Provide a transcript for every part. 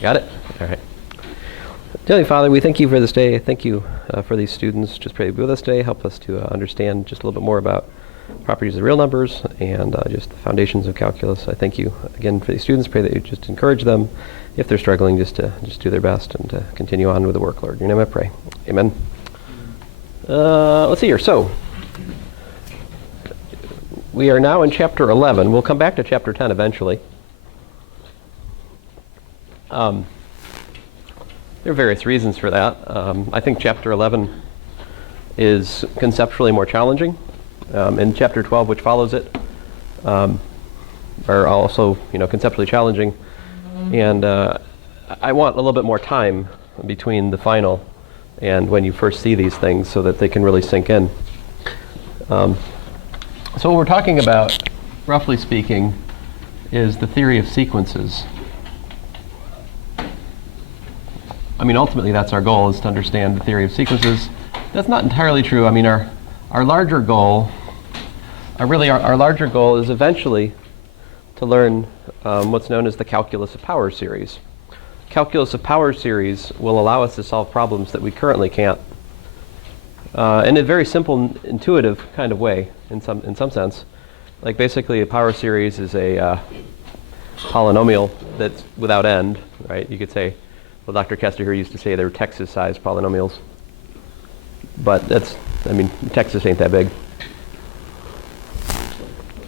Got it? All right. Heavenly Father, we thank you for this day. Thank you for these students. Just pray to be with us today. Help us to understand just a little bit more about properties of real numbers and just the foundations of calculus. I thank you again for these students. Pray that you just encourage them, if they're struggling, just to do their best and to continue on with the work, Lord. In your name I pray. Amen. Let's see here. So, we are now in chapter 11. We'll come back to chapter 10 eventually. There are various reasons for that. I think chapter 11 is conceptually more challenging. And chapter 12, which follows it, are also, conceptually challenging. And I want a little bit more time between the final and when you first see these things so that they can really sink in. So what we're talking about, roughly speaking, is the theory of sequences. I mean, ultimately, that's our goal, is to understand the theory of sequences. That's not entirely true. I mean, our larger goal, our larger goal is eventually to learn what's known as the calculus of power series. Calculus of power series will allow us to solve problems that we currently can't, in a very simple, intuitive kind of way, in some sense. Like basically, a power series is a polynomial that's without end, right? You could say, well, Dr. Kester here used to say they're Texas-sized polynomials, but Texas ain't that big.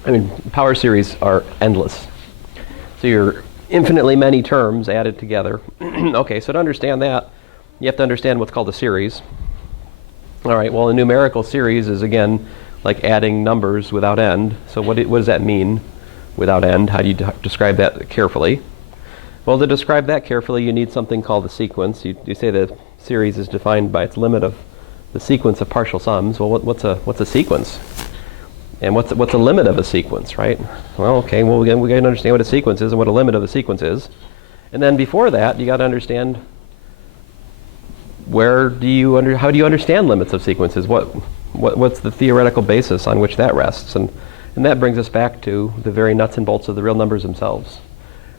I mean, power series are endless. So you're infinitely many terms added together. Okay, so to understand that, you have to understand what's called a series. All right, well, a numerical series is, again, like adding numbers without end. So what does that mean, without end? How do you describe that carefully? Well, to describe that carefully, you need something called a sequence. You say the series is defined by its limit of the sequence of partial sums. Well, what's a sequence? And what's a limit of a sequence, right? Well, okay, well, again, we got to understand what a sequence is and what a limit of a sequence is. And then before that, you got to understand how do you understand limits of sequences? What's the theoretical basis on which that rests? And that brings us back to the very nuts and bolts of the real numbers themselves.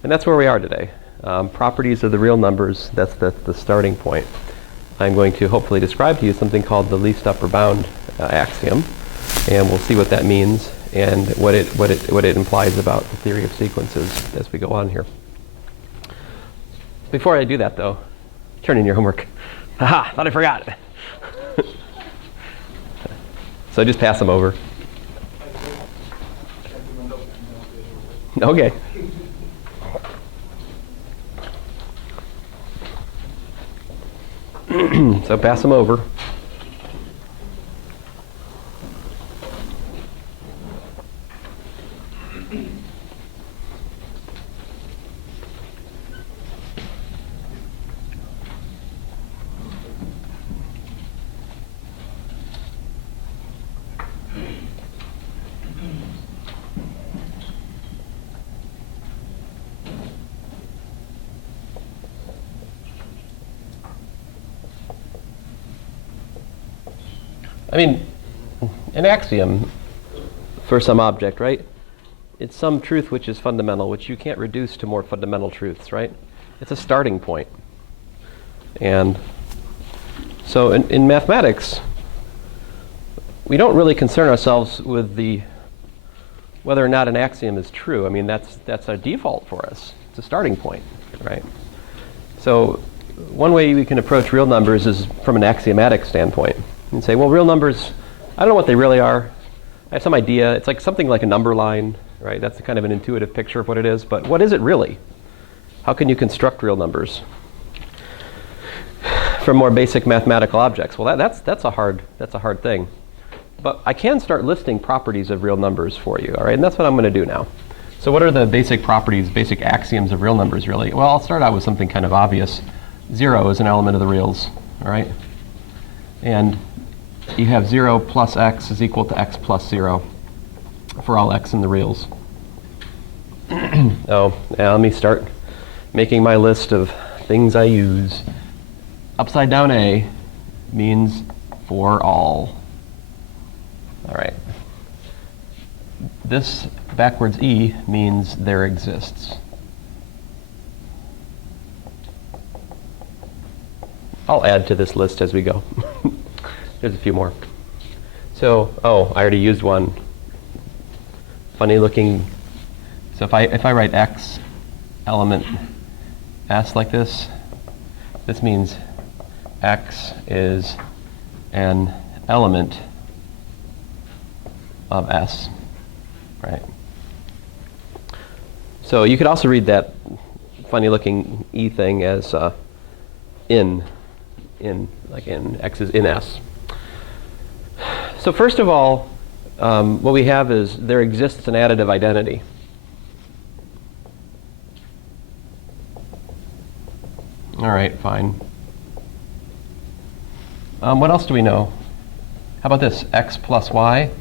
And that's where we are today. Properties of the real numbers, that's the starting point. I'm going to hopefully describe to you something called the least upper bound axiom. And we'll see what that means and what it implies about the theory of sequences as we go on here. Before I do that, though, turn in your homework. Haha, thought I forgot. So just pass them over. Okay. So pass them over. I mean, an axiom for some object, right? It's some truth which is fundamental, which you can't reduce to more fundamental truths, right? It's a starting point. And so in mathematics, we don't really concern ourselves with whether or not an axiom is true. I mean, that's a default for us. It's a starting point, right? So one way we can approach real numbers is from an axiomatic standpoint. And say, well, real numbers, I don't know what they really are. I have some idea. It's like something like a number line, right? That's kind of an intuitive picture of what it is. But what is it really? How can you construct real numbers from more basic mathematical objects? Well, that's a hard thing. But I can start listing properties of real numbers for you, all right? And that's what I'm going to do now. So what are the basic properties, basic axioms of real numbers, really? Well, I'll start out with something kind of obvious. 0 is an element of the reals, all right? And you have 0 plus x is equal to x plus 0 for all x in the reals. Oh, now let me start making my list of things I use. Upside down A means for all. All right. This backwards E means there exists. I'll add to this list as we go. There's a few more. So, oh, I already used one. Funny looking. So if I write x element s like this, this means x is an element of s, right? So you could also read that funny looking e thing as in x is in s. So first of all, what we have is there exists an additive identity. All right, fine. What else do we know? How about this? X plus y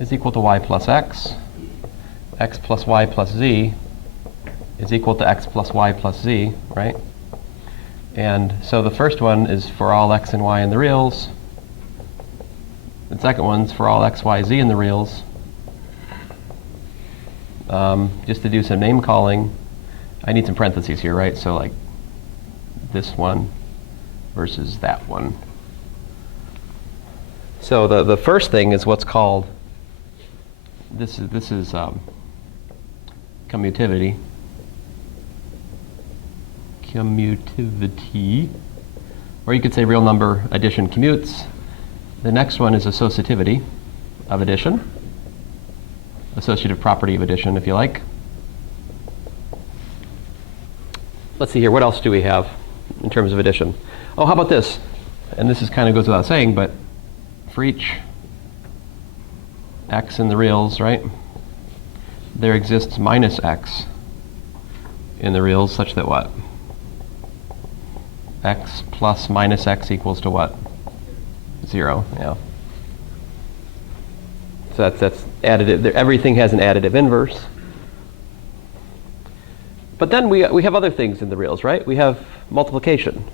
is equal to y plus x. X plus y plus z is equal to x plus y plus z, right? And so the first one is for all x and y in the reals. The second one's for all x, y, z in the reals. Just to do some name calling, I need some parentheses here, right? So like this one versus that one. So the first thing is what's called, this is commutativity. Commutativity, or you could say real number addition commutes. The next one is associativity of addition, associative property of addition, if you like. Let's see here, what else do we have in terms of addition? Oh, how about this? And this is kind of goes without saying, but for each x in the reals, right, there exists minus x in the reals such that what? X plus minus x equals to what? 0, yeah. So that's additive. Everything has an additive inverse. But then we have other things in the reals, right? We have multiplication.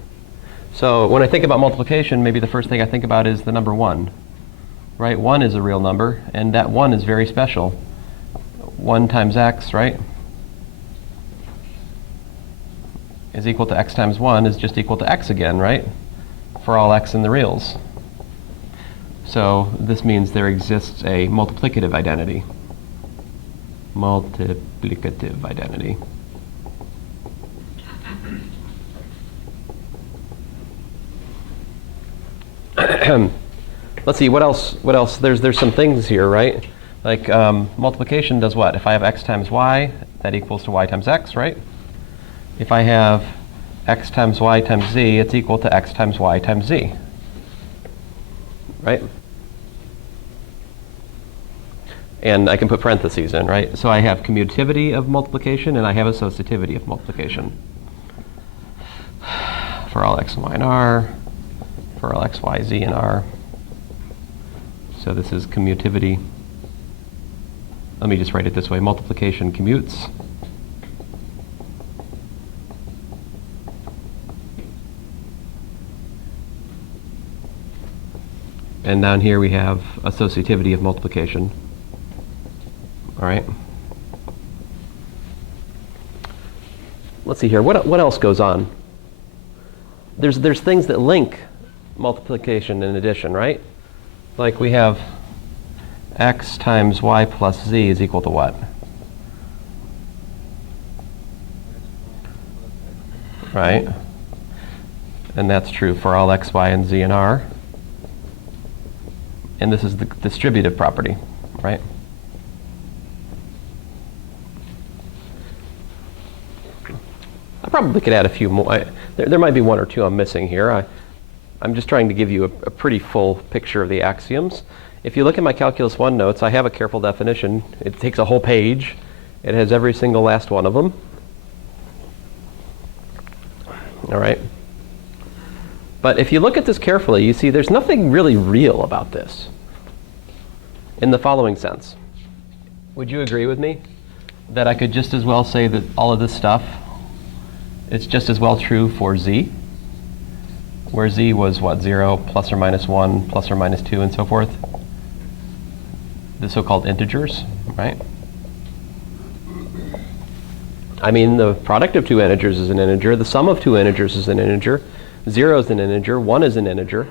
So when I think about multiplication, maybe the first thing I think about is the number 1, right? 1 is a real number, and that 1 is very special. 1 times x, right, is equal to x times 1 is just equal to x again, right? For all x in the reals. So this means there exists a multiplicative identity. Multiplicative identity. Let's see, what else? There's some things here, right? Like multiplication does what? If I have x times y, that equals to y times x, right? If I have x times y times z, it's equal to x times y times z, right? And I can put parentheses in, right? So I have commutativity of multiplication and I have associativity of multiplication. For all x and y in R, for all x, y, z in R. So this is commutativity. Let me just write it this way. Multiplication commutes. And down here we have associativity of multiplication. All right. Let's see here. What else goes on? There's things that link multiplication and addition, right? Like we have x times y plus z is equal to what? Right? And that's true for all x, y, and z in R. And this is the distributive property, right? I probably could add a few more. There might be one or two I'm missing here. I'm just trying to give you a pretty full picture of the axioms. If you look at my Calculus 1 notes, I have a careful definition. It takes a whole page. It has every single last one of them. All right. But if you look at this carefully, you see there's nothing really real about this in the following sense. Would you agree with me that I could just as well say that all of this stuff is just as well true for z, where z was what, 0, plus or minus 1, plus or minus 2, and so forth? The so-called integers, right? I mean, the product of two integers is an integer. The sum of two integers is an integer. 0 is an integer, 1 is an integer,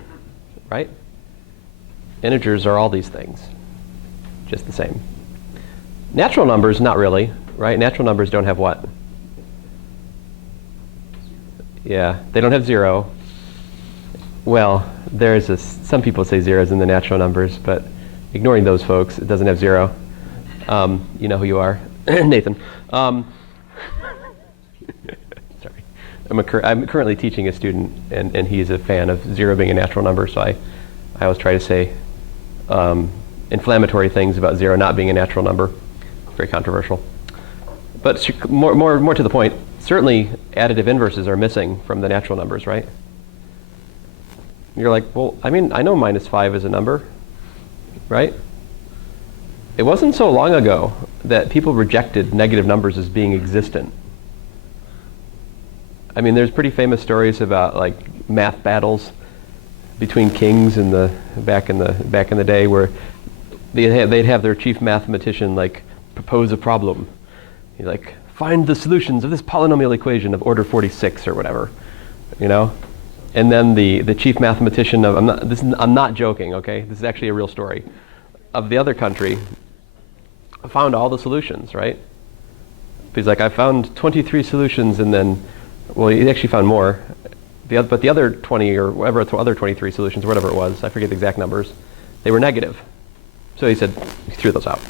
right? Integers are all these things, just the same. Natural numbers, not really, right? Natural numbers don't have what? Yeah, they don't have 0. Well, some people say 0 is in the natural numbers, but ignoring those folks, it doesn't have 0. You know who you are, Nathan. Sorry. I'm currently teaching a student, and he's a fan of 0 being a natural number, so I always try to say inflammatory things about 0 not being a natural number. Very controversial. But more to the point, certainly additive inverses are missing from the natural numbers, right? You're like, well, I mean, I know -5 is a number, right? It wasn't so long ago that people rejected negative numbers as being existent. I mean, there's pretty famous stories about like math battles between kings in back in the day where they'd have their chief mathematician like propose a problem. He'd like find the solutions of this polynomial equation of order 46 or whatever, you know. And then the chief mathematician of I'm not joking, okay? This is actually a real story. Of the other country, found all the solutions, right? He's like, I found 23 solutions, and then, well, he actually found more. But the other 20 or whatever, other 23 solutions, whatever it was, I forget the exact numbers, they were negative. So he said, he threw those out.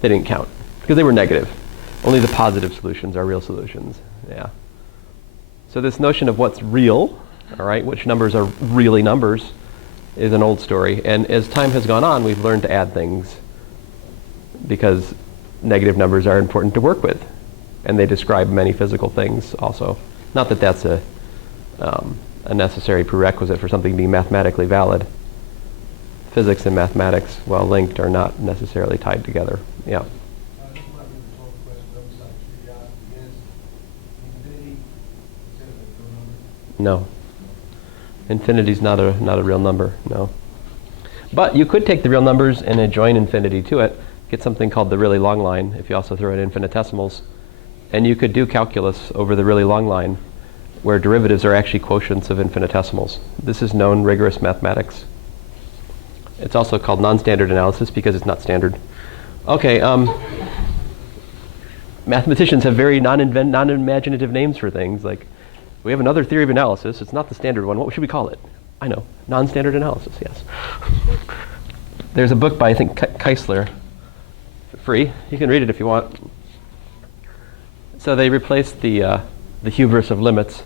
They didn't count because they were negative. Only the positive solutions are real solutions. Yeah. So this notion of what's real, all right, which numbers are really numbers, is an old story. And as time has gone on, we've learned to add things because negative numbers are important to work with. And they describe many physical things also. Not that that's a necessary prerequisite for something being mathematically valid. Physics and mathematics, while linked, are not necessarily tied together. Yeah. No. Infinity's not a real number, no. But you could take the real numbers and adjoin infinity to it, get something called the really long line, if you also throw in infinitesimals. And you could do calculus over the really long line, where derivatives are actually quotients of infinitesimals. This is known rigorous mathematics. It's also called non-standard analysis because it's not standard. Okay, mathematicians have very non-imaginative names for things, like we have another theory of analysis. It's not the standard one. What should we call it? I know. Non-standard analysis, yes. There's a book by, I think, Keisler. Free. You can read it if you want. So they replaced the hubris of limits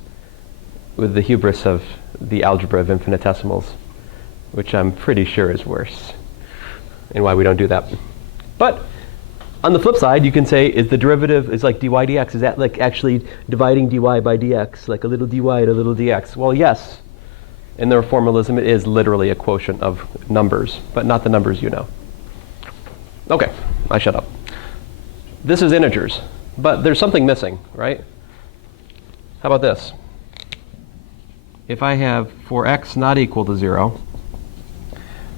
with the hubris of the algebra of infinitesimals, which I'm pretty sure is worse, and why we don't do that. But on the flip side, you can say, is the derivative, is like dy dx, is that like actually dividing dy by dx, like a little dy and a little dx? Well, yes. In their formalism, it is literally a quotient of numbers, but not the numbers you know. Okay, I shut up. This is integers, but there's something missing, right? How about this? If I have for x not equal to 0,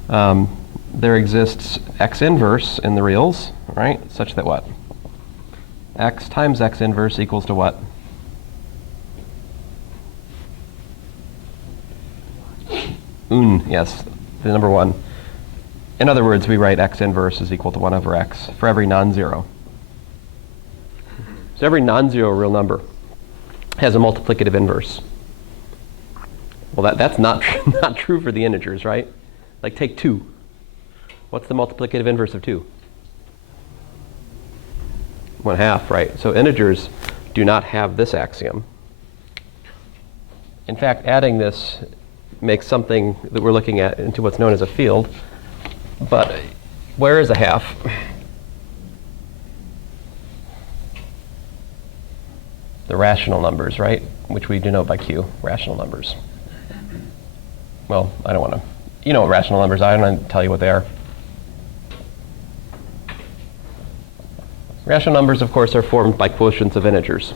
there exists x inverse in the reals, right? Such that what? X times x inverse equals to what? Yes, the number 1. In other words, we write x inverse is equal to 1 over x for every non-zero. So every non-zero real number has a multiplicative inverse. Well, that's not not true for the integers, right? Like take 2. What's the multiplicative inverse of 2? 1/2, right? So integers do not have this axiom. In fact, adding this makes something that we're looking at into what's known as a field. But where is a half? The rational numbers, right? Which we denote by Q, rational numbers. Well, I don't want to. You know what rational numbers are. I don't want to tell you what they are. Rational numbers, of course, are formed by quotients of integers.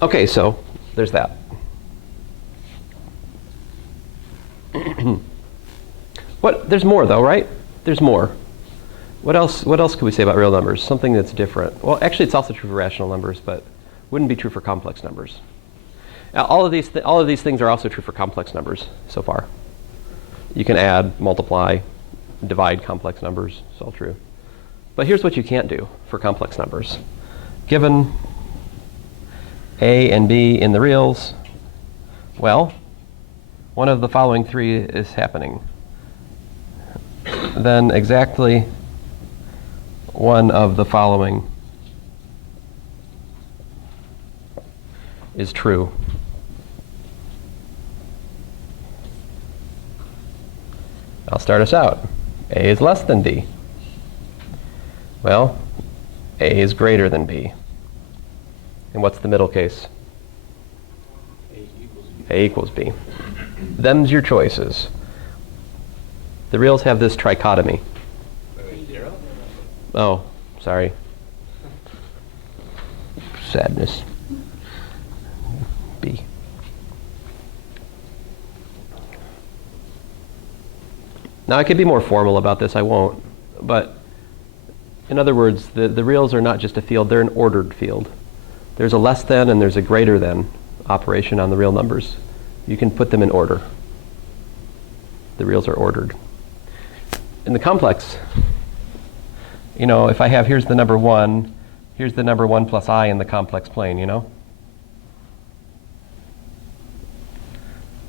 Okay, so there's that. There's more, though, right? There's more. What else could we say about real numbers? Something that's different. Well, actually, it's also true for rational numbers, but wouldn't be true for complex numbers. Now, all of these things are also true for complex numbers so far. You can add, multiply, divide complex numbers. It's all true. But here's what you can't do for complex numbers. Given A and B in the reals, well, one of the following three is happening. Then exactly one of the following is true. I'll start us out. A is less than B. Well, A is greater than B. And what's the middle case? A equals B. Them's your choices. The reals have this trichotomy. Oh, sorry. Sadness. B. Now I could be more formal about this, I won't. But in other words, the reals are not just a field, they're an ordered field. There's a less than and there's a greater than operation on the real numbers. You can put them in order. The reals are ordered. In the complex, you know, if I have here's the number 1, here's the number 1 plus I in the complex plane, you know?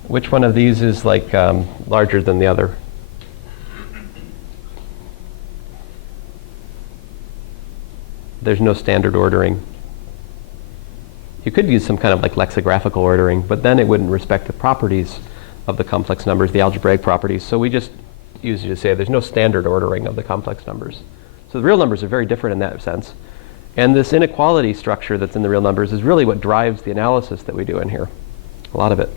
Which one of these is like larger than the other? There's no standard ordering. You could use some kind of like lexicographical ordering, but then it wouldn't respect the properties of the complex numbers, the algebraic properties. So we just usually say there's no standard ordering of the complex numbers. So the real numbers are very different in that sense. And this inequality structure that's in the real numbers is really what drives the analysis that we do in here. A lot of it.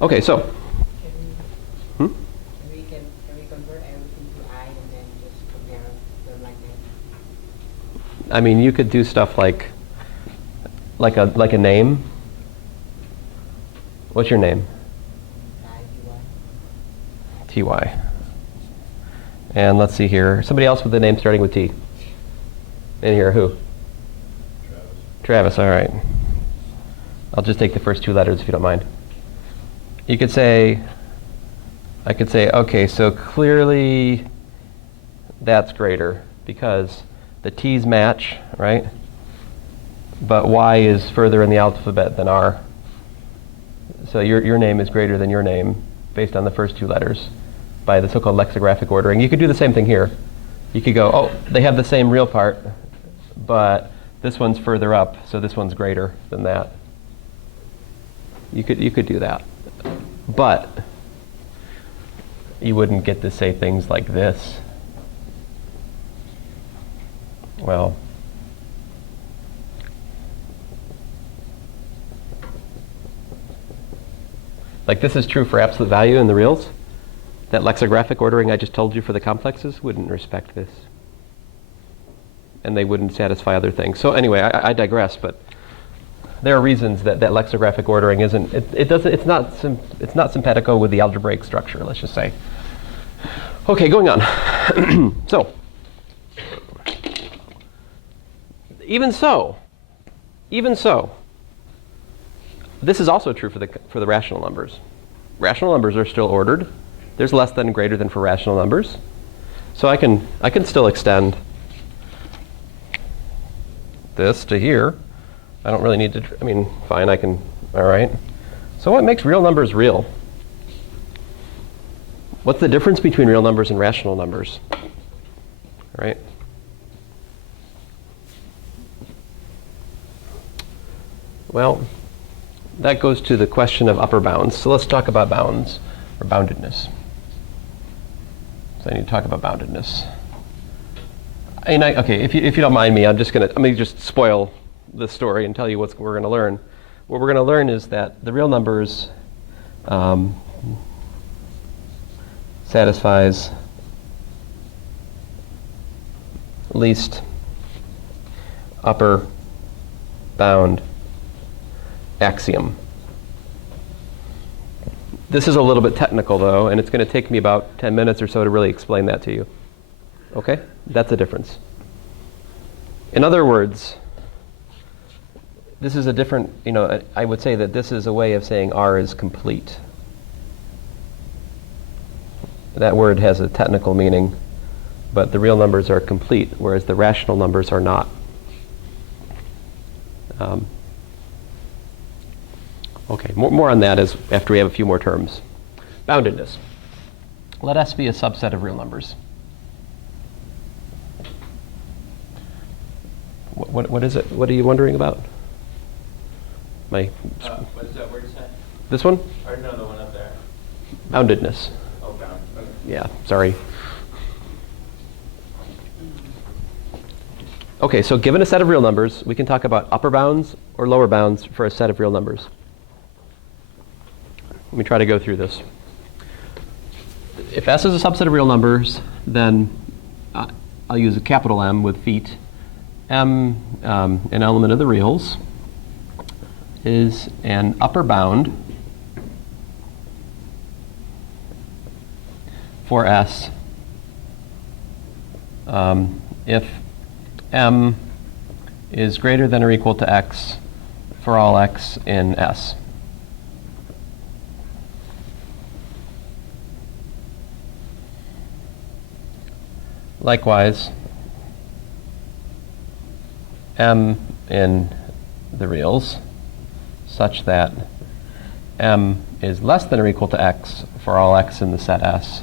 Okay, so. Can we convert everything to I and then just compare them like that? I mean, you could do stuff like a name. What's your name? Ty. And let's see here. Somebody else with a name starting with T. In here, who? Travis, all right. I'll just take the first two letters if you don't mind. I could say, okay, so clearly that's greater because the T's match, right? But Y is further in the alphabet than R. So your name is greater than your name based on the first two letters by the so-called lexicographic ordering. You could do the same thing here. You could go, oh, they have the same real part, but this one's further up, so this one's greater than that. You could do that. But you wouldn't get to say things like this. Well, like this is true for absolute value in the reals. That lexicographic ordering I just told you for the complexes wouldn't respect this. And they wouldn't satisfy other things. So anyway, I digress, but there are reasons that lexicographic ordering isn't, it's not simpatico with the algebraic structure, let's just say. Okay, going on. So, even so, this is also true for the rational numbers. Rational numbers are still ordered. There's less than and greater than for rational numbers. So I can still extend this to here. I don't really need to, I mean, fine, I can, all right. So what makes real numbers real? What's the difference between real numbers and rational numbers? All right. Well, that goes to the question of upper bounds. So let's talk about bounds, or boundedness. So I need to talk about boundedness. Okay, if you don't mind me, let me just spoil the story and tell you what we're going to learn. What we're going to learn is that the real numbers satisfies least upper bound axiom. This is a little bit technical, though, and it's going to take me about 10 minutes or so to really explain that to you. Okay? That's the difference. In other words, this is a different, I would say that this is a way of saying R is complete. That word has a technical meaning, but the real numbers are complete, whereas the rational numbers are not. Okay, more on that after we have a few more terms. Boundedness. Let S be a subset of real numbers. What is it? What are you wondering about? What is that word you said? This one? Or no, the one up there. Boundedness. Oh, bound. Okay. Yeah, sorry. Okay, so given a set of real numbers, we can talk about upper bounds or lower bounds for a set of real numbers. Let me try to go through this. If S is a subset of real numbers, then I'll use a capital M with feet. M, an element of the reals, is an upper bound for S if M is greater than or equal to X for all X in S. Likewise, M in the reals such that M is less than or equal to X for all X in the set S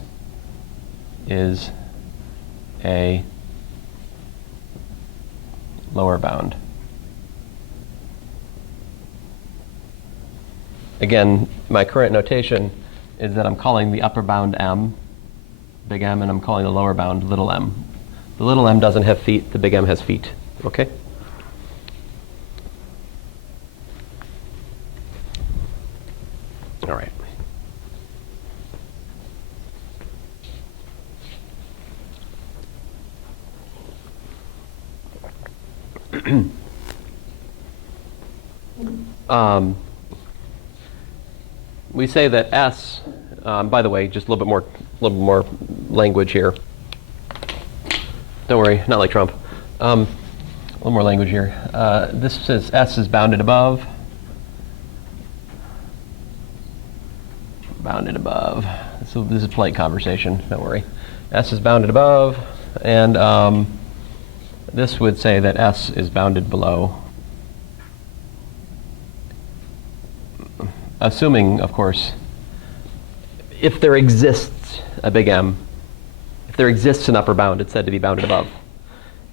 is a lower bound. Again, my current notation is that I'm calling the upper bound M, big M, and I'm calling the lower bound little m. The little m doesn't have feet, the big M has feet. Okay? All right. We say that S, by the way, just a little bit more language here. Don't worry, not like Trump. A little more language here. This says S is bounded above. Bounded above. So this is polite conversation, don't worry. S is bounded above, and this would say that S is bounded below. Assuming, of course, if there exists a big M, if there exists an upper bound, it's said to be bounded above.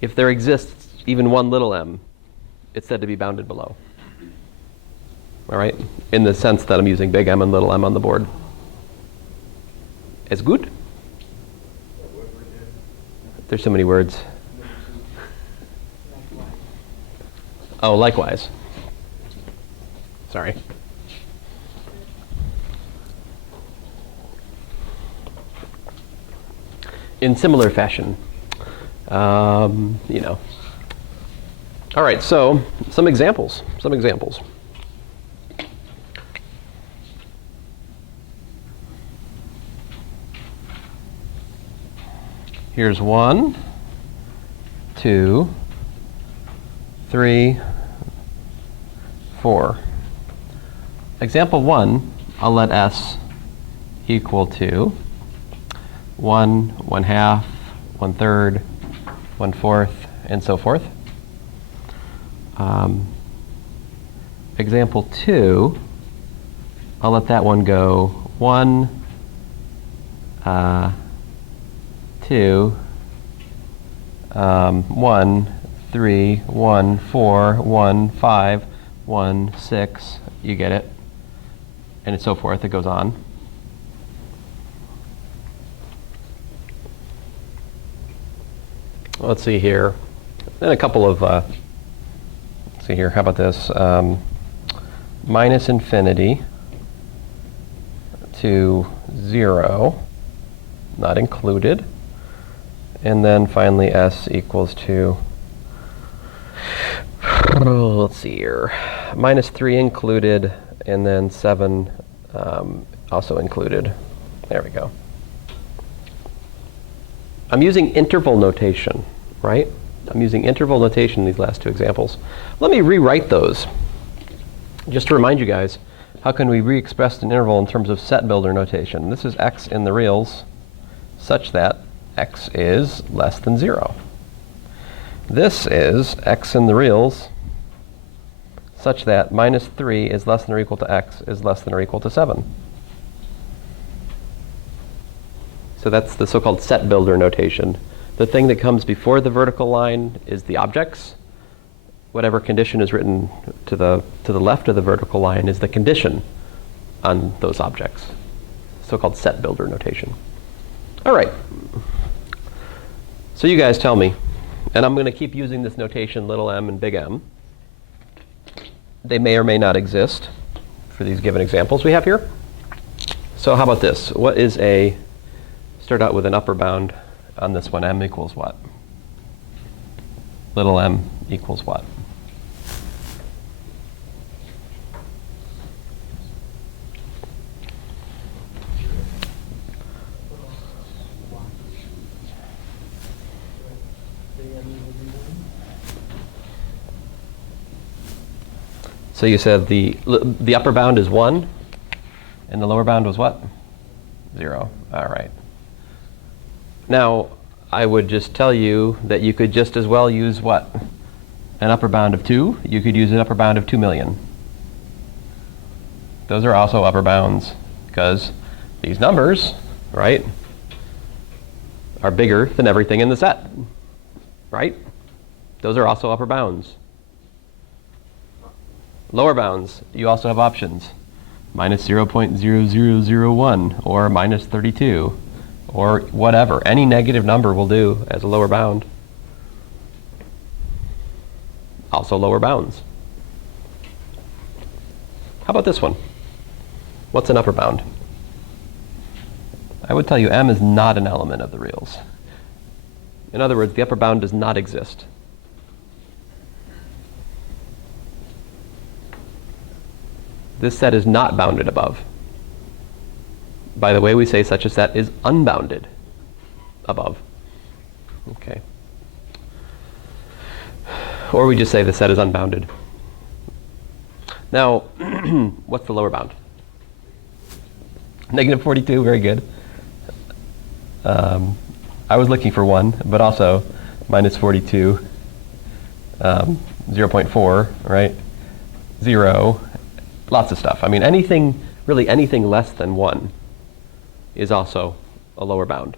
If there exists even one little m, it's said to be bounded below. All right? In the sense that I'm using big M and little m on the board. Is good? There's so many words. Oh, likewise. Sorry. In similar fashion, you know. All right, so some examples. Here's 1, 2, 3, 4. Example 1, I'll let S equal to 1, 1/2, 1/3, 1/4, and so forth. Example 2, I'll let that one go 1, 2, 1, 3, 1, 4, 1, 5, 1, 6, you get it, and so forth, it goes on. Let's see here. Then a couple of, let's see here, how about this? Minus infinity to 0, not included. And then finally S equals to, let's see here, minus 3 included, and then 7 also included. There we go. I'm using interval notation, right? I'm using interval notation in these last two examples. Let me rewrite those. Just to remind you guys, how can we re-express an interval in terms of set builder notation? This is x in the reals such that x is less than 0. This is x in the reals such that minus 3 is less than or equal to x is less than or equal to 7. So that's the so-called set builder notation. The thing that comes before the vertical line is the objects. Whatever condition is written to the left of the vertical line is the condition on those objects. So-called set builder notation. All right. So you guys tell me, and I'm going to keep using this notation little m and big M. They may or may not exist for these given examples we have here. So how about this? What is a, start out with an upper bound on this one, m equals what? Little m equals what? So you said the upper bound is 1, and the lower bound was what? 0. All right. Now, I would just tell you that you could just as well use what? An upper bound of 2. You could use an upper bound of 2 million. Those are also upper bounds, because these numbers, right, are bigger than everything in the set, right? Those are also upper bounds. Lower bounds, you also have options. Minus 0.0001 or minus 32 or whatever. Any negative number will do as a lower bound. Also lower bounds. How about this one? What's an upper bound? I would tell you m is not an element of the reals. In other words, the upper bound does not exist. This set is not bounded above. By the way, we say such a set is unbounded above. Okay. Or we just say the set is unbounded. Now, what's the lower bound? Negative 42, very good. I was looking for 1, but also minus 42, 0.4, right? 0. Lots of stuff. I mean, anything, really anything less than 1 is also a lower bound.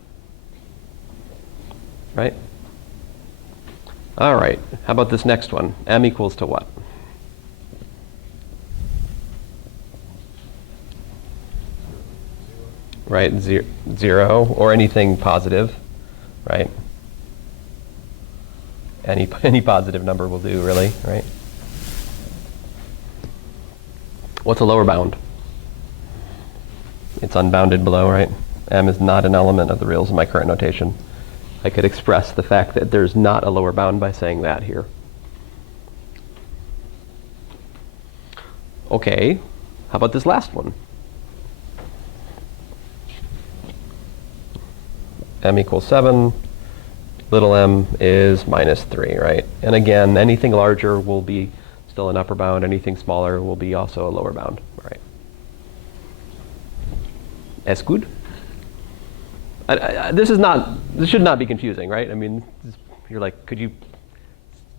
Right? All right. How about this next one? M equals to what? Right? 0 or anything positive, right? Any positive number will do, really, right? What's a lower bound? It's unbounded below, right? M is not an element of the reals in my current notation. I could express the fact that there's not a lower bound by saying that here. Okay, how about this last one? M equals 7. Little m is minus 3, right? And again, anything larger will be still an upper bound. Anything smaller will be also a lower bound, right? Es good? This should not be confusing, right? I mean, you're like, could you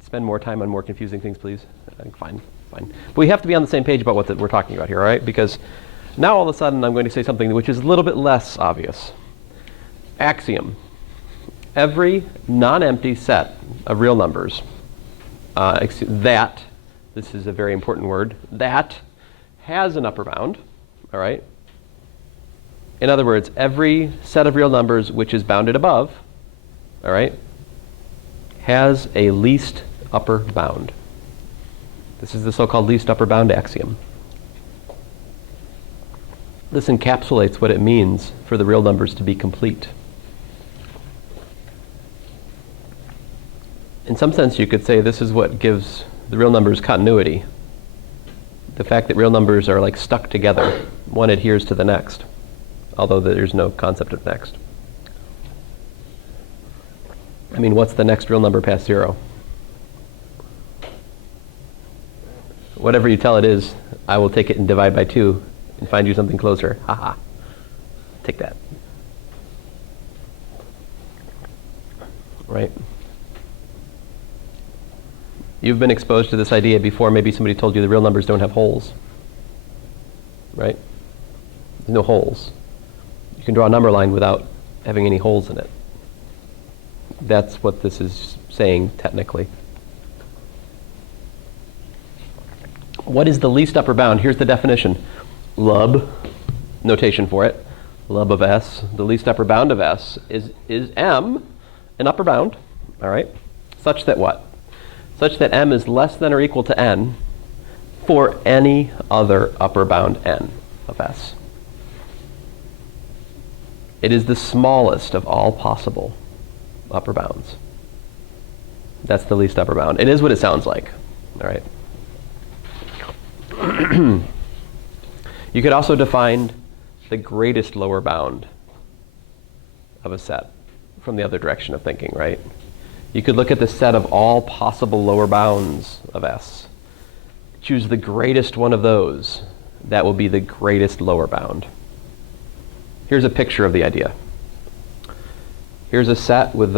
spend more time on more confusing things, please? Fine. But we have to be on the same page about what we're talking about here, all right? Because now all of a sudden I'm going to say something which is a little bit less obvious. Axiom. Every non-empty set of real numbers that, this is a very important word, that has an upper bound, all right? In other words, every set of real numbers which is bounded above, all right, has a least upper bound. This is the so-called least upper bound axiom. This encapsulates what it means for the real numbers to be complete. In some sense, you could say this is what gives the real numbers continuity. The fact that real numbers are like stuck together. One adheres to the next, although there's no concept of next. I mean, what's the next real number past 0? whatever you tell it is, I will take it and divide by 2 and find you something closer. Haha. Take that. Right? You've been exposed to this idea before. Maybe somebody told you the real numbers don't have holes. Right? There's no holes. You can draw a number line without having any holes in it. That's what this is saying technically. What is the least upper bound? Here's the definition. Lub, notation for it, lub of S, the least upper bound of S is M, an upper bound, all right, such that what? Such that M is less than or equal to N for any other upper bound N of S. It is the smallest of all possible upper bounds. That's the least upper bound. It is what it sounds like, all right? You could also define the greatest lower bound of a set from the other direction of thinking, right? You could look at the set of all possible lower bounds of S. Choose the greatest one of those. That will be the greatest lower bound. Here's a picture of the idea. Here's a set with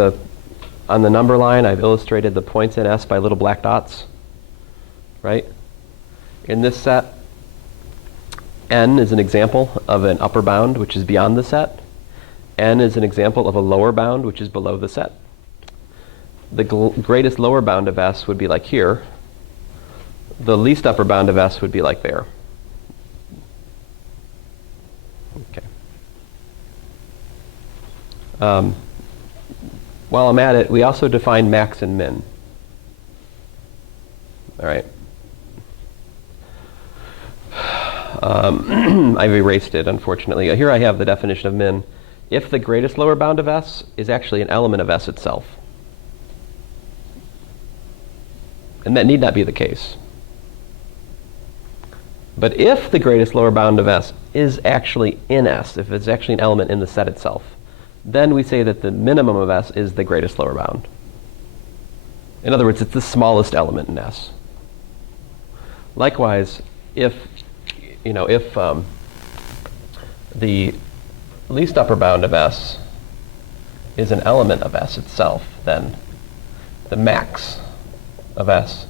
on the number line, I've illustrated the points in S by little black dots, right? In this set, N is an example of an upper bound, which is beyond the set. N is an example of a lower bound, which is below the set. The greatest lower bound of S would be like here. The least upper bound of S would be like there. Okay. While I'm at it, we also define max and min. All right. I've erased it, unfortunately. Here I have the definition of min. If the greatest lower bound of S is actually an element of S itself. And that need not be the case. But if the greatest lower bound of S is actually in S, if it's actually an element in the set itself, then we say that the minimum of S is the greatest lower bound. In other words, it's the smallest element in S. Likewise, if the least upper bound of S is an element of S itself, then the max of S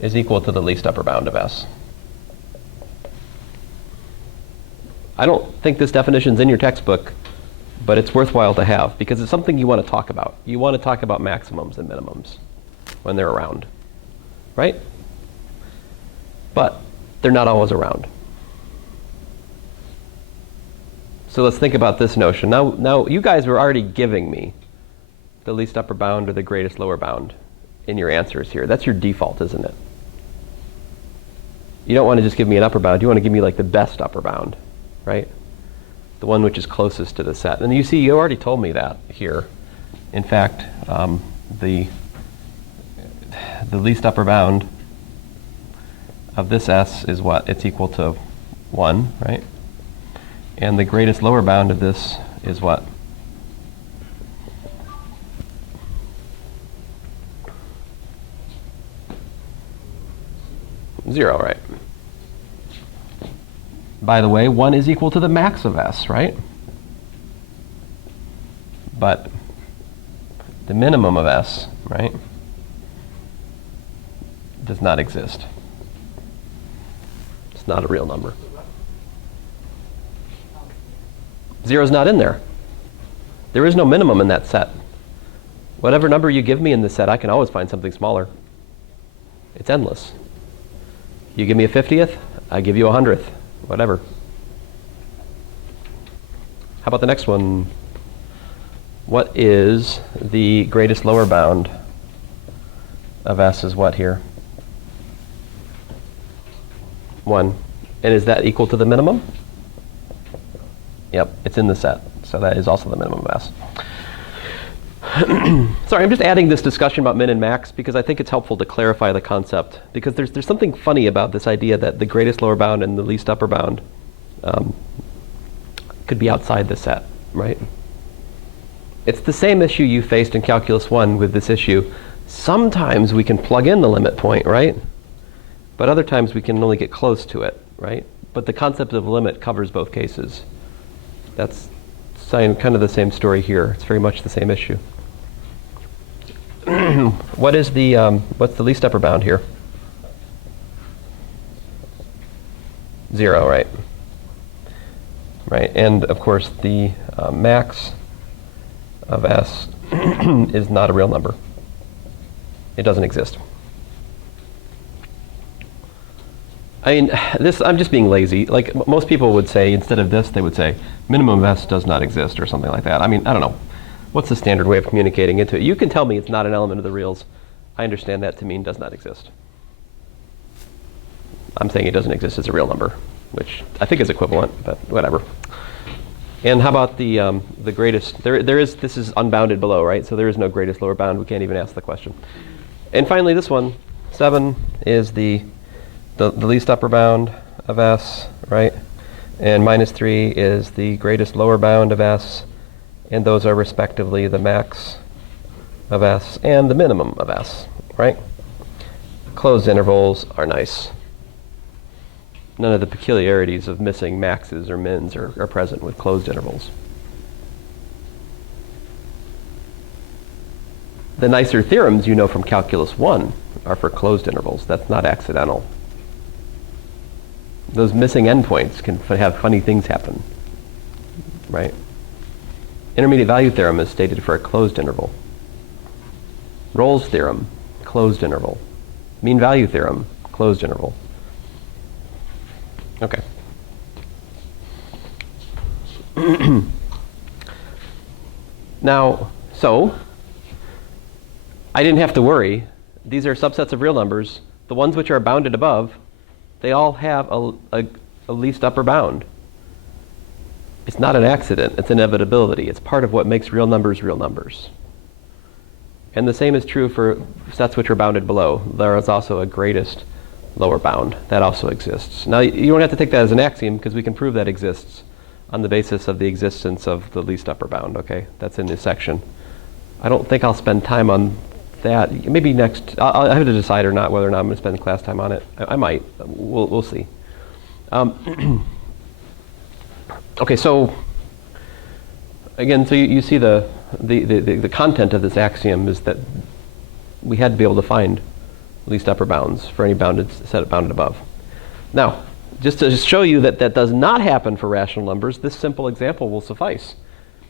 is equal to the least upper bound of S. I don't think this definition's in your textbook, but it's worthwhile to have because it's something you want to talk about. You want to talk about maximums and minimums when they're around, right? But they're not always around. So let's think about this notion. Now you guys were already giving me the least upper bound or the greatest lower bound in your answers here. That's your default, isn't it? You don't want to just give me an upper bound. You want to give me like the best upper bound, right? The one which is closest to the set. And you see, you already told me that here. In fact, the least upper bound of this S is what? It's equal to 1, right? And the greatest lower bound of this is what? Zero, right? By the way, 1 is equal to the max of S, right? But the minimum of S, right, does not exist. It's not a real number. 0 is not in there. There is no minimum in that set. Whatever number you give me in this set, I can always find something smaller. It's endless. You give me a 50th, I give you a 100th, whatever. How about the next one? What is the greatest lower bound of S is what here? 1. And is that equal to the minimum? Yep, it's in the set. So that is also the minimum of S. Sorry, I'm just adding this discussion about min and max because I think it's helpful to clarify the concept. Because there's something funny about this idea that the greatest lower bound and the least upper bound could be outside the set, right? It's the same issue you faced in Calculus 1 with this issue. Sometimes we can plug in the limit point, right? But other times we can only get close to it, right? But the concept of limit covers both cases. That's kind of the same story here. It's very much the same issue. What's the least upper bound here? 0, right? Right, and of course the max of S is not a real number. It doesn't exist. I mean, I'm just being lazy. Like most people would say, instead of this, they would say minimum of S does not exist or something like that. I mean, I don't know. What's the standard way of communicating into it? You can tell me it's not an element of the reals. I understand that to mean does not exist. I'm saying it doesn't exist as a real number, which I think is equivalent, but whatever. And how about the greatest? This is unbounded below, right? So there is no greatest lower bound. We can't even ask the question. And finally, this one, 7 is the least upper bound of S, right? And -3 is the greatest lower bound of S, and those are respectively the max of S and the minimum of S, right? Closed intervals are nice. None of the peculiarities of missing maxes or mins are present with closed intervals. The nicer theorems you know from Calculus 1 are for closed intervals. That's not accidental. Those missing endpoints can have funny things happen, right? Intermediate value theorem is stated for a closed interval. Rolle's theorem, closed interval. Mean value theorem, closed interval. Okay. Now, so I didn't have to worry. These are subsets of real numbers. The ones which are bounded above, they all have a least upper bound. It's not an accident. It's inevitability. It's part of what makes real numbers real numbers. And the same is true for sets which are bounded below. There is also a greatest lower bound. That also exists. Now, you don't have to take that as an axiom, because we can prove that exists on the basis of the existence of the least upper bound, okay? That's in this section. I don't think I'll spend time on that. Maybe next, I'll have to decide or not whether or not I'm going to spend class time on it. I might. We'll see. Okay, so again, so you see the content of this axiom is that we had to be able to find least upper bounds for any bounded set bounded above. Now, just to show you that that does not happen for rational numbers, this simple example will suffice.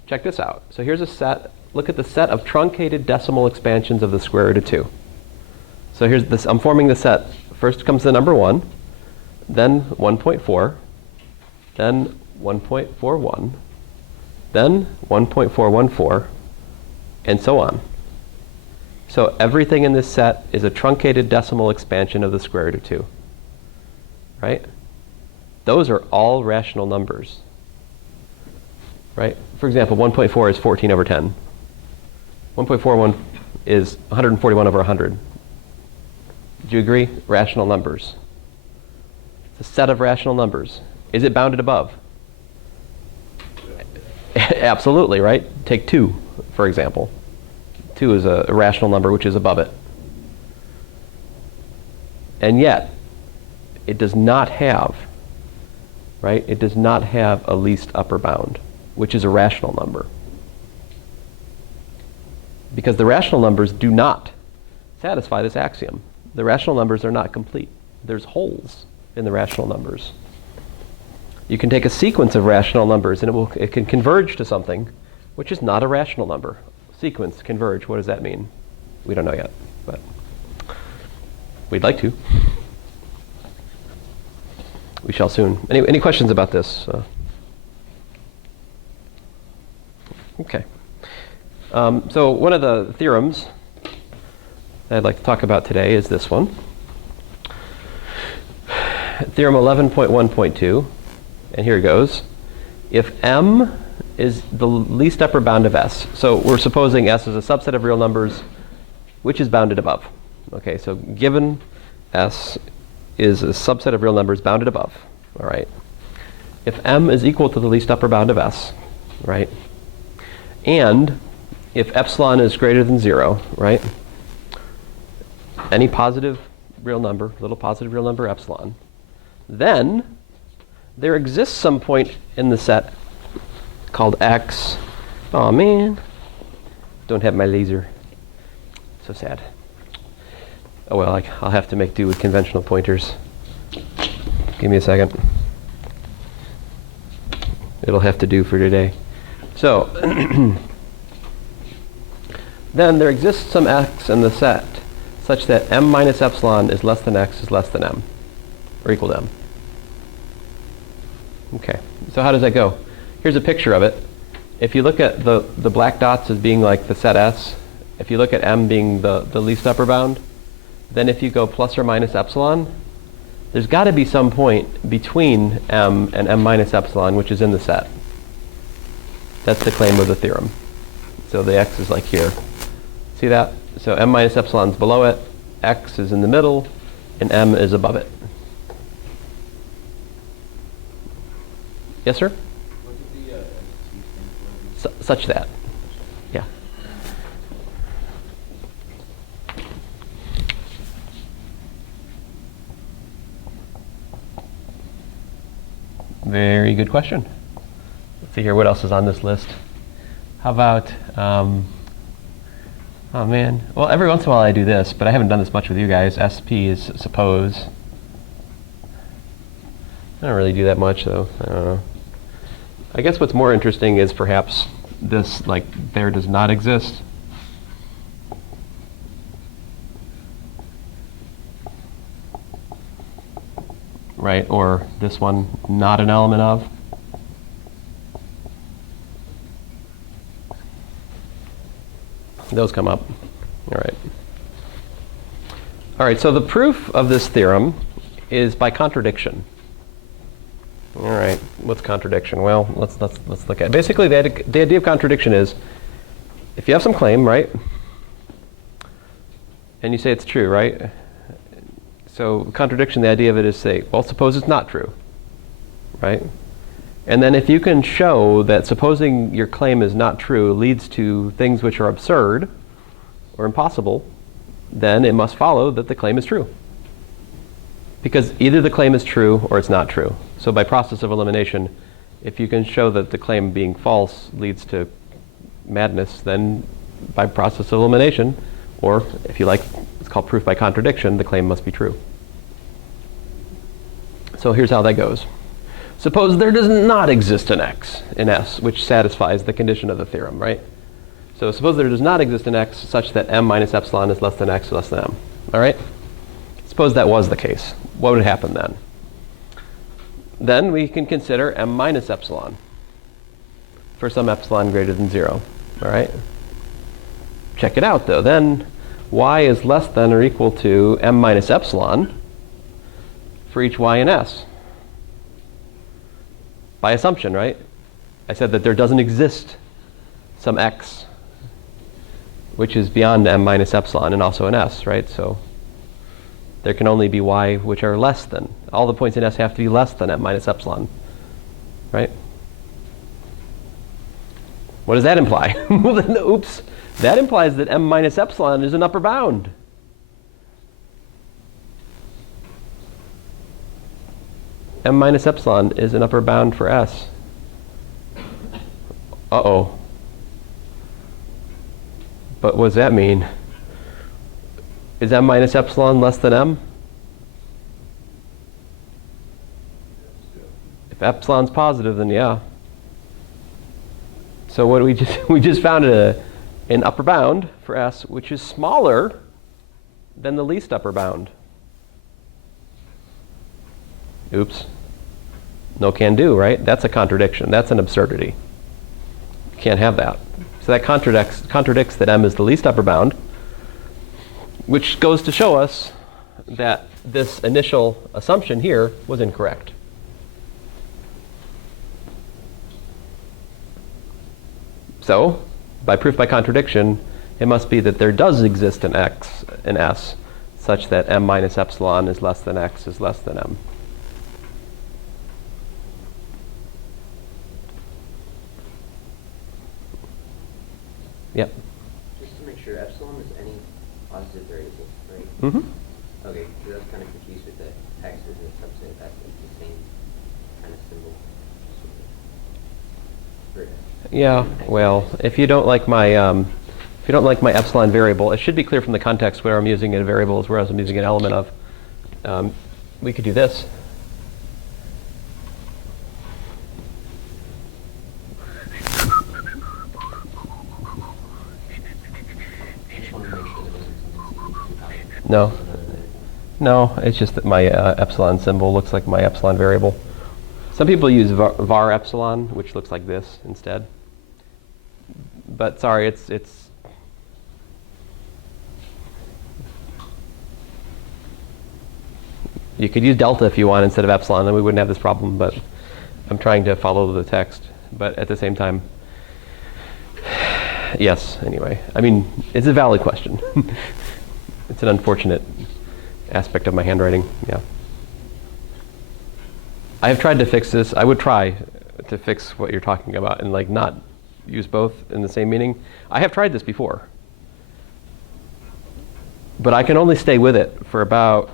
Check this out. So here's a set. Look at the set of truncated decimal expansions of the square root of 2. So here's this. I'm forming the set. First comes the number 1, then 1.4, then 1.41, then 1.414, and so on. So everything in this set is a truncated decimal expansion of the square root of 2, right? Those are all rational numbers, right? For example, 1.4 is 14 over 10. 1.41 is 141 over 100. Do you agree? Rational numbers. It's a set of rational numbers. Is it bounded above? Absolutely, right? Take 2, for example. 2 is a rational number which is above it. And yet, it does not have, right? It does not have a least upper bound, which is a rational number. Because the rational numbers do not satisfy this axiom. The rational numbers are not complete. There's holes in the rational numbers. You can take a sequence of rational numbers and it can converge to something which is not a rational number. Sequence, converge, what does that mean? We don't know yet, but we'd like to. We shall soon. Any questions about this? Okay. So one of the theorems that I'd like to talk about today is this one. Theorem 11.1.2, and here it goes. If M is the least upper bound of S, so we're supposing S is a subset of real numbers which is bounded above. Okay, so given S is a subset of real numbers bounded above, all right. If M is equal to the least upper bound of S, right, and if epsilon is greater than 0, right, any positive real number, little positive real number epsilon, then there exists some point in the set called x. Oh man, don't have my laser. So sad. Oh well, I'll have to make do with conventional pointers. Give me a second. It'll have to do for today. So, then there exists some x in the set such that m minus epsilon is less than x is less than m, or equal to m. Okay, so how does that go? Here's a picture of it. If you look at the black dots as being like the set S, if you look at m being the least upper bound, then if you go plus or minus epsilon, there's got to be some point between m and m minus epsilon which is in the set. That's the claim of the theorem. So the x is like here. See that? So m minus epsilon is below it, x is in the middle, and m is above it. Yes, sir? What did the ST stand for? Such that. Yeah. Very good question. Let's see here, what else is on this list? How about, oh man, well every once in a while I do this, but I haven't done this much with you guys. SP is suppose. I don't really do that much though. I don't know. I guess what's more interesting is perhaps this, like, there does not exist. Right, or this one, not an element of. Those come up. All right. All right, so the proof of this theorem is by contradiction. All right, what's contradiction? Well, let's look at it. Basically, the idea of contradiction is if you have some claim, right, and you say it's true, right? So contradiction, the idea of it is say, well, suppose it's not true, right? And then if you can show that supposing your claim is not true leads to things which are absurd or impossible, then it must follow that the claim is true. Because either the claim is true or it's not true. So by process of elimination, if you can show that the claim being false leads to madness, then by process of elimination, or if you like, it's called proof by contradiction, the claim must be true. So here's how that goes. Suppose there does not exist an x in S which satisfies the condition of the theorem, right? So suppose there does not exist an x such that m minus epsilon is less than x less than m, all right? Suppose that was the case. What would happen then? Then we can consider m minus epsilon for some epsilon greater than 0, all right? Check it out though. Then y is less than or equal to m minus epsilon for each y in S. By assumption, right? I said that there doesn't exist some x which is beyond m minus epsilon and also in S, right? So there can only be y which are less than. All the points in S have to be less than m minus epsilon, right? What does that imply? Well, then, oops. That implies that m minus epsilon is an upper bound. M minus epsilon is an upper bound for S. Uh-oh. But what does that mean? Is m minus epsilon less than m? If epsilon's positive, then yeah. So what do we just we just found an upper bound for S which is smaller than the least upper bound. Oops. No can do, right? That's a contradiction. That's an absurdity. You can't have that. So that contradicts that m is the least upper bound, which goes to show us that this initial assumption here was incorrect. So, by proof by contradiction, it must be that there does exist an x in S such that m minus epsilon is less than x is less than m. Yep. Just to make sure, epsilon is any positive variable, right? Mm-hmm. Okay, so that's kind of confused with the X is a subset of S. It's the same kind of symbol. Yeah, well, if you don't like my epsilon variable, it should be clear from the context where I'm using a variable is where I'm using an element of. We could do this. No. No, it's just that my epsilon symbol looks like my epsilon variable. Some people use var epsilon, which looks like this instead. But sorry, it's you could use delta if you want instead of epsilon, and we wouldn't have this problem, but I'm trying to follow the text. But at the same time, yes, anyway. I mean, it's a valid question. It's an unfortunate aspect of my handwriting, yeah. I have tried to fix this. I would try to fix what you're talking about and like not use both in the same meaning. I have tried this before. But I can only stay with it for about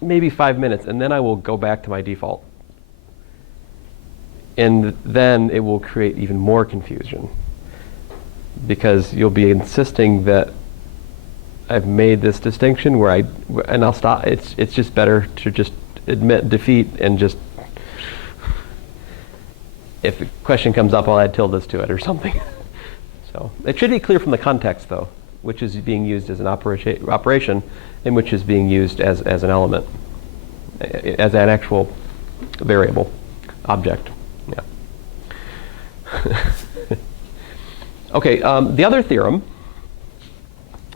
maybe 5 minutes, and then I will go back to my default. And then it will create even more confusion, because you'll be insisting that I've made this distinction where and I'll stop. It's just better to just admit defeat and just, if a question comes up, I'll add tildes to it or something. So it should be clear from the context, though, which is being used as an operation and which is being used as an element, as an actual variable object. Yeah. Okay, the other theorem,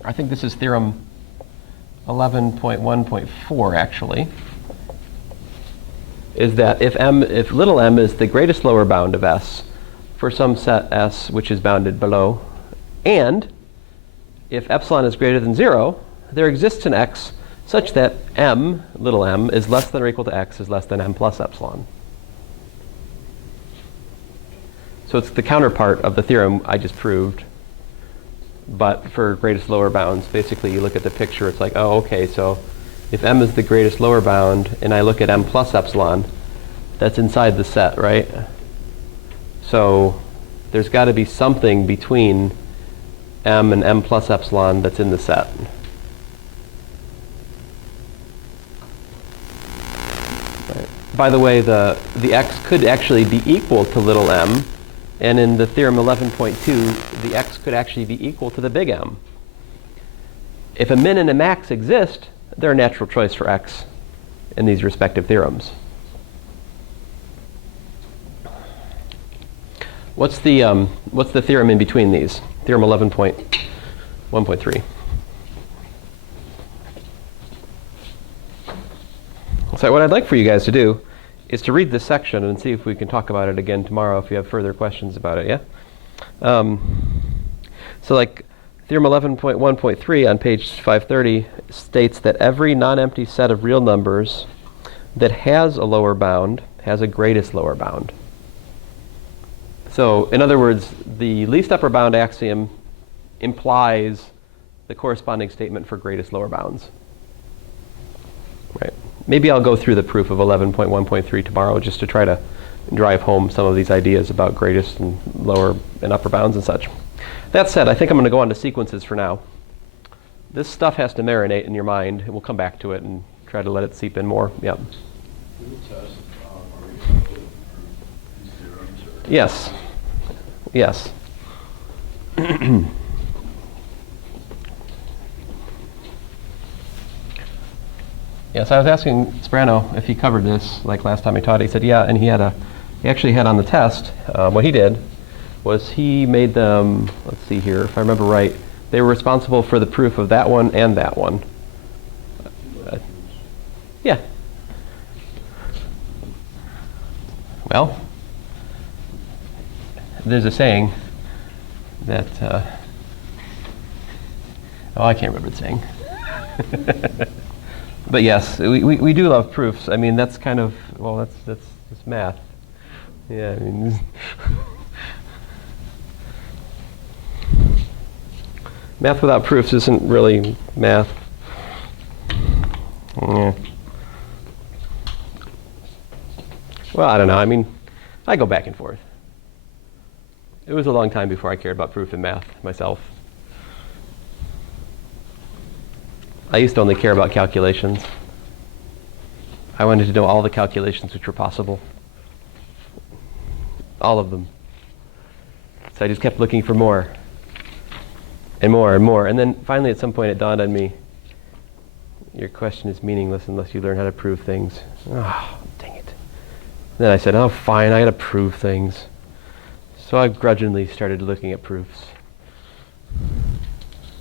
I think this is theorem 11.1.4 actually, is that if little m is the greatest lower bound of S for some set S which is bounded below, and if epsilon is greater than 0, there exists an X such that m, little m, is less than or equal to X is less than m plus epsilon. So it's the counterpart of the theorem I just proved, but for greatest lower bounds. Basically, you look at the picture, it's like, oh, okay, so if m is the greatest lower bound, and I look at m plus epsilon, that's inside the set, right? So there's got to be something between m and m plus epsilon that's in the set. Right. By the way, the x could actually be equal to little m, and in the theorem 11.2, the x could actually be equal to the big M. If a min and a max exist, they're a natural choice for x in these respective theorems. What's the theorem in between these? Theorem 11.1.3. So what I'd like for you guys to do is to read this section and see if we can talk about it again tomorrow if you have further questions about it, yeah? So like theorem 11.1.3 on page 530 states that every non-empty set of real numbers that has a lower bound has a greatest lower bound. So in other words, the least upper bound axiom implies the corresponding statement for greatest lower bounds. Right. Maybe I'll go through the proof of 11.1.3 tomorrow just to try to drive home some of these ideas about greatest and lower and upper bounds and such. That said, I think I'm going to go on to sequences for now. This stuff has to marinate in your mind, and we'll come back to it and try to let it seep in more. Yeah. Yes. Yes. Yes, I was asking Sprano if he covered this, like last time he taught. He said, yeah, and he actually had on the test, what he did was he made them, let's see here, if I remember right, they were responsible for the proof of that one and that one. Yeah. Well, there's a saying that, oh, I can't remember the saying. But yes, we do love proofs. I mean, that's kind of, well, that's math. Yeah, I mean, math without proofs isn't really math. Yeah. Well, I don't know. I mean, I go back and forth. It was a long time before I cared about proof in math myself. I used to only care about calculations. I wanted to know all the calculations which were possible. All of them. So I just kept looking for more. And more and more. And then finally at some point it dawned on me, your question is meaningless unless you learn how to prove things. Oh, dang it. Then I said, oh fine, I gotta prove things. So I grudgingly started looking at proofs.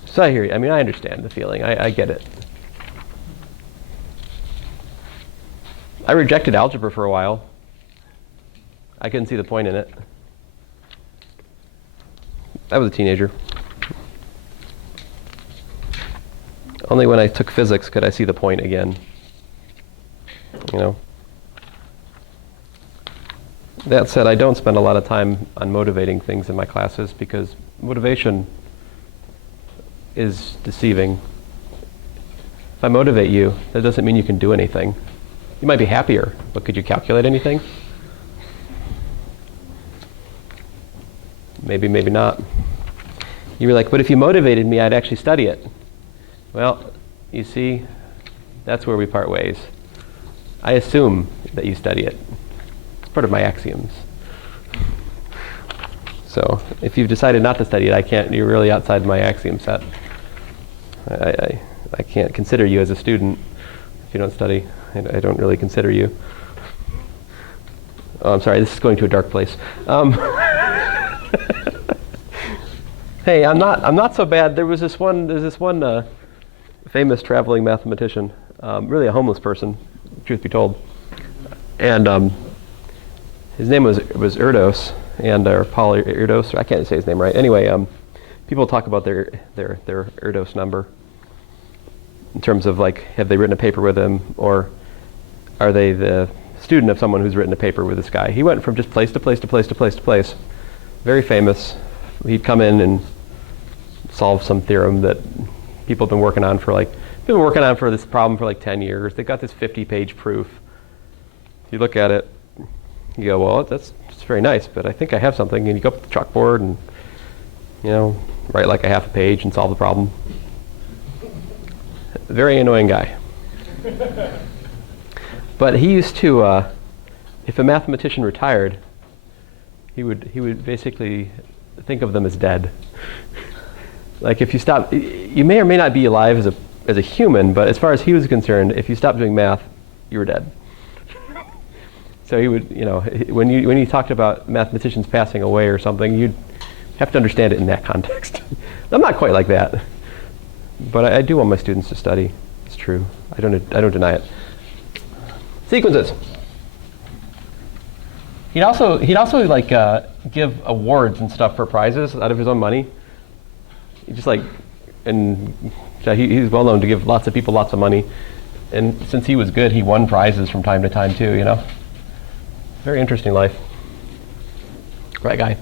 So I hear you. I mean, I understand the feeling. I get it. I rejected algebra for a while. I couldn't see the point in it. I was a teenager. Only when I took physics could I see the point again. You know? That said, I don't spend a lot of time on motivating things in my classes because motivation is deceiving. If I motivate you, that doesn't mean you can do anything. You might be happier, but could you calculate anything? Maybe, maybe not. You were like, but if you motivated me, I'd actually study it. Well, you see, that's where we part ways. I assume that you study it. It's part of my axioms. So if you've decided not to study it, I can't. You're really outside my axiom set. I can't consider you as a student if you don't study. I don't really consider you. Oh, I'm sorry. This is going to a dark place. Hey, I'm not so bad. There's this one famous traveling mathematician, really a homeless person, truth be told, and his name was Erdos, or Paul Erdos. I can't say his name right. Anyway, people talk about their Erdos number in terms of like, have they written a paper with him, or are they the student of someone who's written a paper with this guy? He went from just place to place to place to place to place. Very famous. He'd come in and solve some theorem that people have been working on for this problem for like 10 years. They got this 50-page proof. You look at it, you go, well, that's very nice, but I think I have something. And you go up to the chalkboard and, you know, write like a half a page and solve the problem. Very annoying guy. But he used to, if a mathematician retired, he would basically think of them as dead. Like if you stop, you may or may not be alive as a human, but as far as he was concerned, if you stopped doing math, you were dead. So he would, you know, when you talked about mathematicians passing away or something, you'd have to understand it in that context. I'm not quite like that, but I do want my students to study. It's true. I don't deny it. Sequences. He'd also like give awards and stuff for prizes out of his own money. He just like, and he's well known to give lots of people lots of money. And since he was good, he won prizes from time to time too, you know? Very interesting life. Right guy.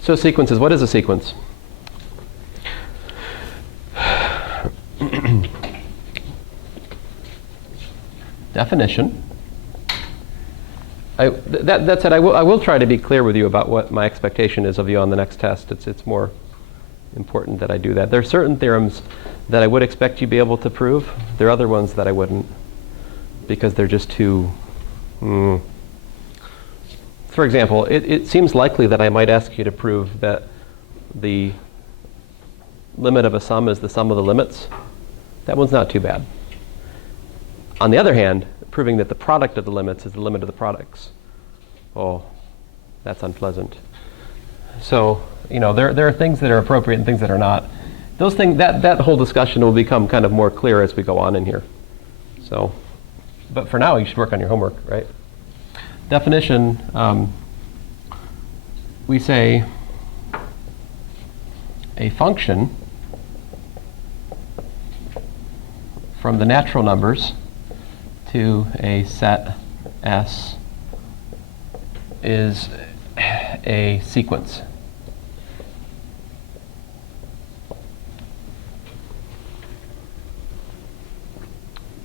So sequences, what is a sequence? Definition. That said, I will try to be clear with you about what my expectation is of you on the next test. It's more important that I do that. There are certain theorems that I would expect you to be able to prove. There are other ones that I wouldn't, because they're just too... For example, it seems likely that I might ask you to prove that the limit of a sum is the sum of the limits. That one's not too bad. On the other hand, proving that the product of the limits is the limit of the products, oh, that's unpleasant. So, you know, there are things that are appropriate and things that are not. Those things, that whole discussion will become kind of more clear as we go on in here. So, but for now, you should work on your homework, right? Definition, we say a function from the natural numbers to a set S is a sequence.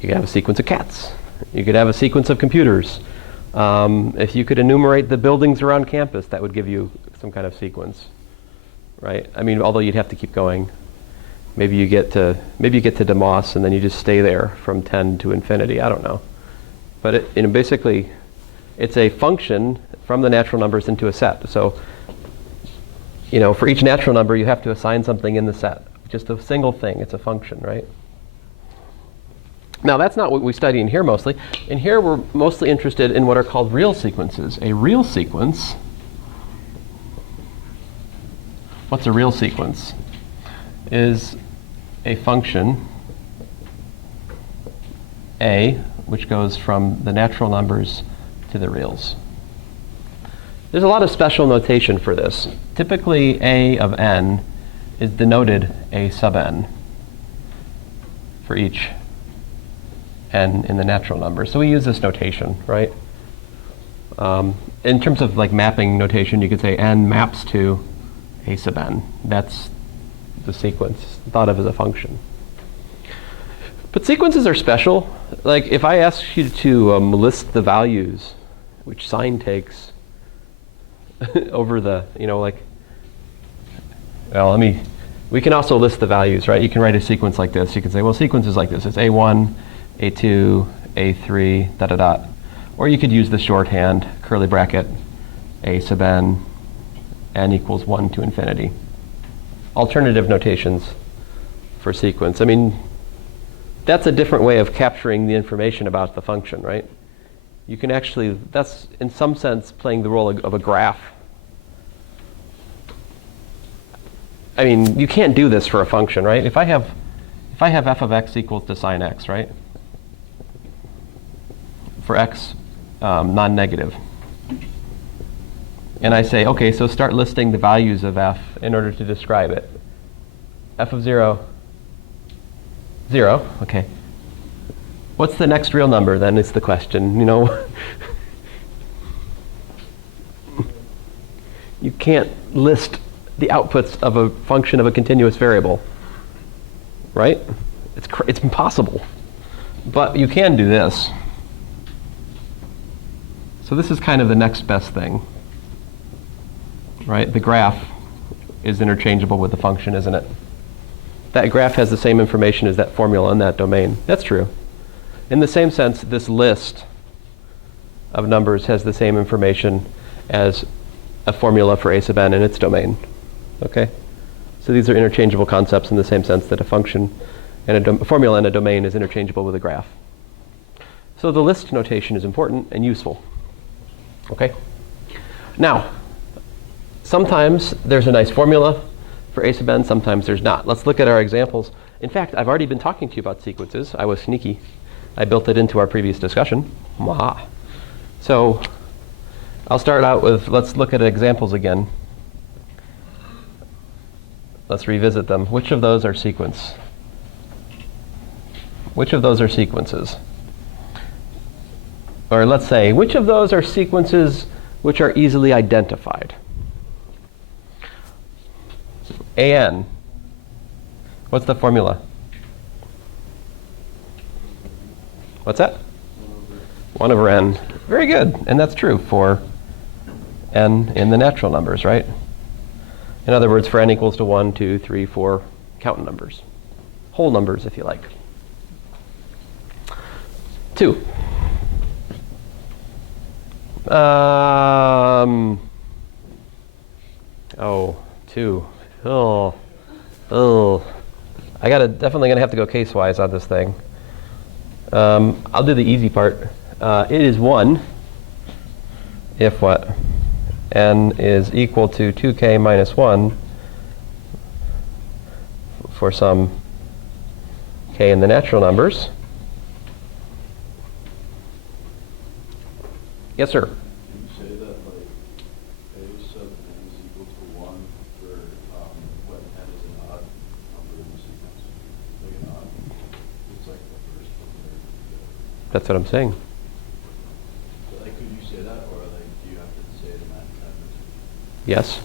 You could have a sequence of cats. You could have a sequence of computers. If you could enumerate the buildings around campus, that would give you some kind of sequence, right? I mean, although you'd have to keep going. Maybe you get to DeMoss and then you just stay there from 10 to infinity. I don't know. But basically, it's a function from the natural numbers into a set. So, for each natural number, you have to assign something in the set. Just a single thing. It's a function, right? Now, that's not what we study in here mostly. In here, we're mostly interested in what are called real sequences. A real sequence. What's a real sequence? Is a function A, which goes from the natural numbers to the reals. There's a lot of special notation for this. Typically, A of n is denoted A sub n for each n in the natural numbers. So we use this notation, right? In terms of like mapping notation, you could say n maps to A sub n. That's the sequence, thought of as a function. But sequences are special. Like if I ask you to list the values which sign takes over the, we can also list the values, right? You can write a sequence like this. You can say, well, sequence is like this. It's A1, A2, A3, dot, dot, dot. Or you could use the shorthand, curly bracket, A sub n equals 1 to infinity. Alternative notations for sequence. I mean, that's a different way of capturing the information about the function, right? You can actually, that's in some sense playing the role of a graph. I mean, you can't do this for a function, right? If I have f of x equals to sine x, right? For x non-negative. And I say, okay, so start listing the values of f in order to describe it. F of 0, 0, okay. What's the next real number then is the question, You can't list the outputs of a function of a continuous variable, right? It's impossible. But you can do this. So this is kind of the next best thing. Right? The graph is interchangeable with the function, isn't it? That graph has the same information as that formula in that domain. That's true. In the same sense, this list of numbers has the same information as a formula for A sub n in its domain. Okay? So these are interchangeable concepts in the same sense that a function and a formula in a domain is interchangeable with a graph. So the list notation is important and useful. Okay? Now, sometimes there's a nice formula for A sub n, sometimes there's not. Let's look at our examples. In fact, I've already been talking to you about sequences. I was sneaky. I built it into our previous discussion. Mwah. So I'll start out with, let's look at examples again. Let's revisit them. Which of those are sequence? Which of those are sequences? Or let's say, which of those are sequences which are easily identified? AN. What's the formula? What's that? 1 over n. Very good. And that's true for n in the natural numbers, right? In other words, for n equals to 1, 2, 3, 4 count numbers. Whole numbers, if you like. 2. 2. Definitely gonna have to go case-wise on this thing. I'll do the easy part. It is 1 if what? N is equal to 2k minus 1 for some k in the natural numbers. Yes, sir. Can you say that like A sub n is equal to 1 for when n is an odd number in the sequence? Like an odd, it's like the first one. That's what I'm saying. But like, could you say that, or like, do you have to say it in that terms? Yes.